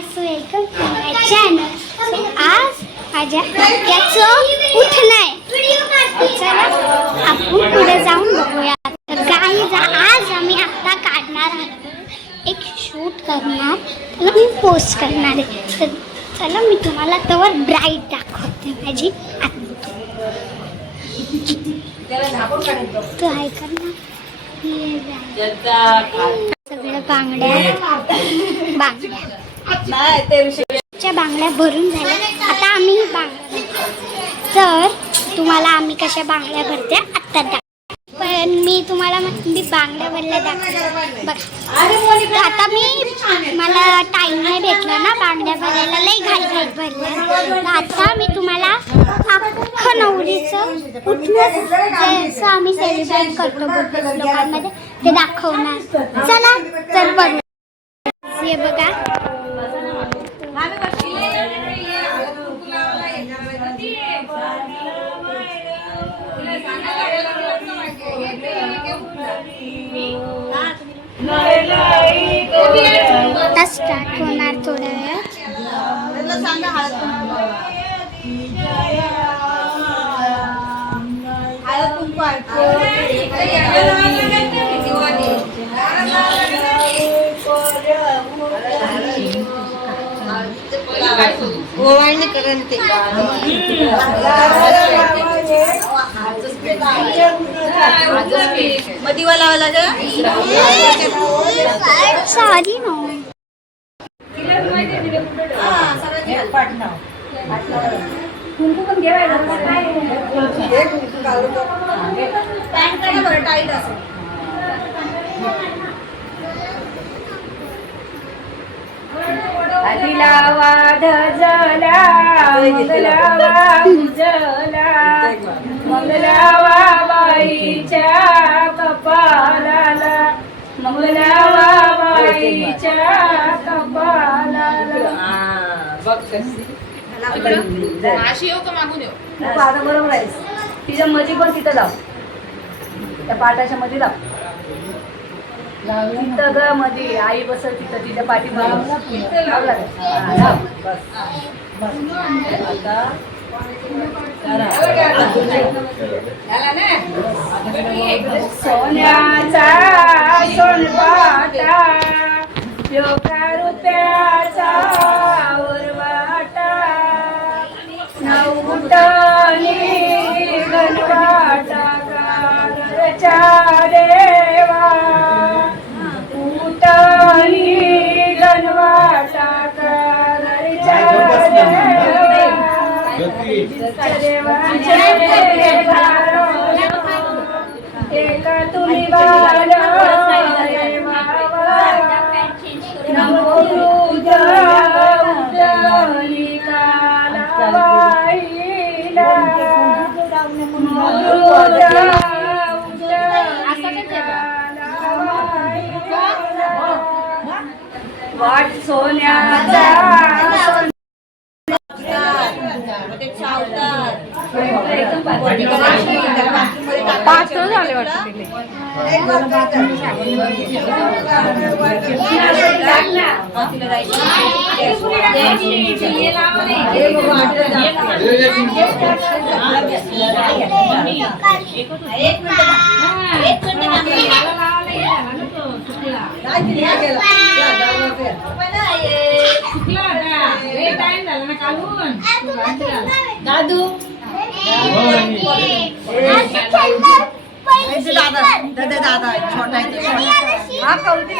Guys, welcome to my channel. So आज माझ्या त्याचं उठणं आहे. चला आपण पुढे जाऊन बघूया. तर गाईज, आज आम्ही आत्ता काढणार आहोत एक शूट करणार, त्याला मी पोस्ट करणार आहे. तर चला मी तुम्हाला तवर ब्राईट दाखवते माझी तो आहे करणार. सगळ्या बांगड्या भरून झाल्या. आता आम्ही बांगड्या, तर तुम्हाला आम्ही कशा बांगड्या भरते आत्ता दाखव. पण मी तुम्हाला मी बांगड्या भरल्या दाखवते बघा. आता मला टाइम नाही भेटला ना बांगड्या भरायला, लई घाई भरल्या. आता मी तुम्हाला अख्खं नवरीचं उठणं जसं आम्ही सेलिब्रेट करतो लोकांमध्ये ते दाखवणार. चला तर बघू. हे बघा, आता स्टार्ट होणार थोड्या वेळात. सॉरी नो अदिलावा धजला मंगलावा उजला मंगलावा बाईच्या कपालाला मंगलावा बाईच्या कपालाला. अशी येऊ का मागून येऊ? पाठ बरोबर आहे. तिच्या मध्ये पण तिथं लाव, त्या पाठाच्या मध्ये लाव. तिथं ग मध्ये आई बसल तिथं तिच्या पाठी लावला. सोन्याचा सोनपाटा लोका रुपयाचा वरवाटा नवटणी गणवाटा गारच्या देवा उटणी गणवाटा गारच्या देवा एका तुम्ही बाल वाट सोन्याचा पाच झाले वाटतं. दादू दादा छोटा हा करू दे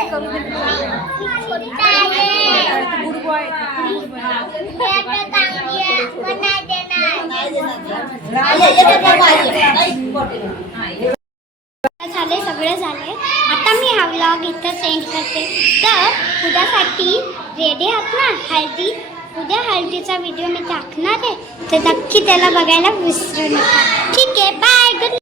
झाले, सगळे झाले. आता मी हा व्लॉग इथं सेंड करते. तर उद्यासाठी रेडी आहात ना? हळदी, उद्या हळदीचा व्हिडिओ मी टाकणार आहे, तर नक्की त्याला बघायला विसरू नका. ठीक आहे, बाय, गुड